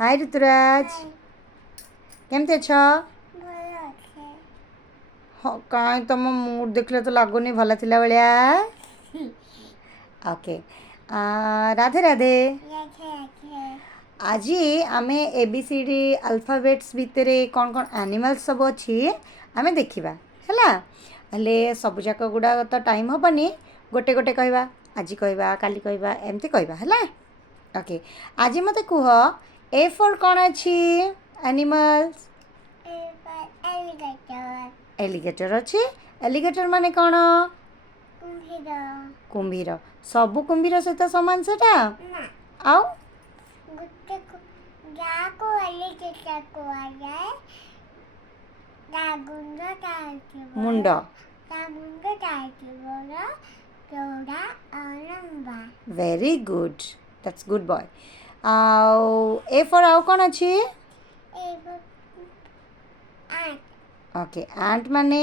हाय ऋतुराज केमती अछ कहीं तुम मूड देखले तो लगुनि भल थिला भलिया ओके राधे राधे आज आम एबीसीडी अल्फाबेट्स भितर कौन कौन एनिमल्स सब अच्छी आम देखा है सबूक गुड़ा तो टाइम हेनी गोटे गोटे कहवा आज कहवा काली कहवा एमती कहवा है ओके आज मत कह ए फॉर कौन अच्छी एनिमल्स एलिगेटर अच्छी एलिगेटर माने कौन कुंभीर सबू कुंभीर सहित सामान सेटा आउ मुंड very good that's good boy A for आउ कौन अच्छी ओके एंट माने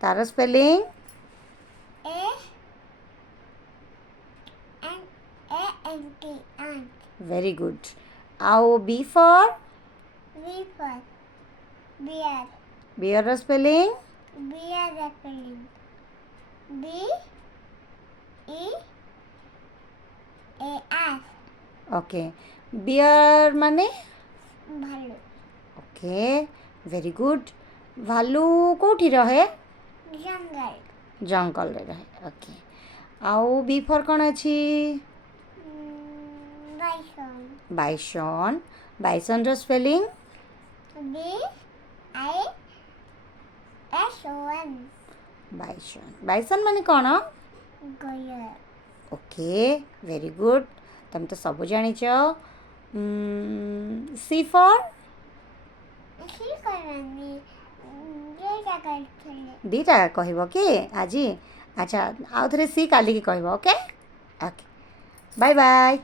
तार स्पेलिंग वेरी गुड आउ B for bear spelling okay bear माने ओके वेरी गुड भालू कोठी रहे जंगल रे रहे ओके आउ बी फॉर कौन अच्छी बाइसन बाइसन रो स्पेलिंग बाइसन बाइसन माने कौन ओके वेरी गुड तुम तो सब जानिच सी फॉर दीटा कहब कि आज अच्छा आउ थे सी काली की कहब ओके ओके बाय बाय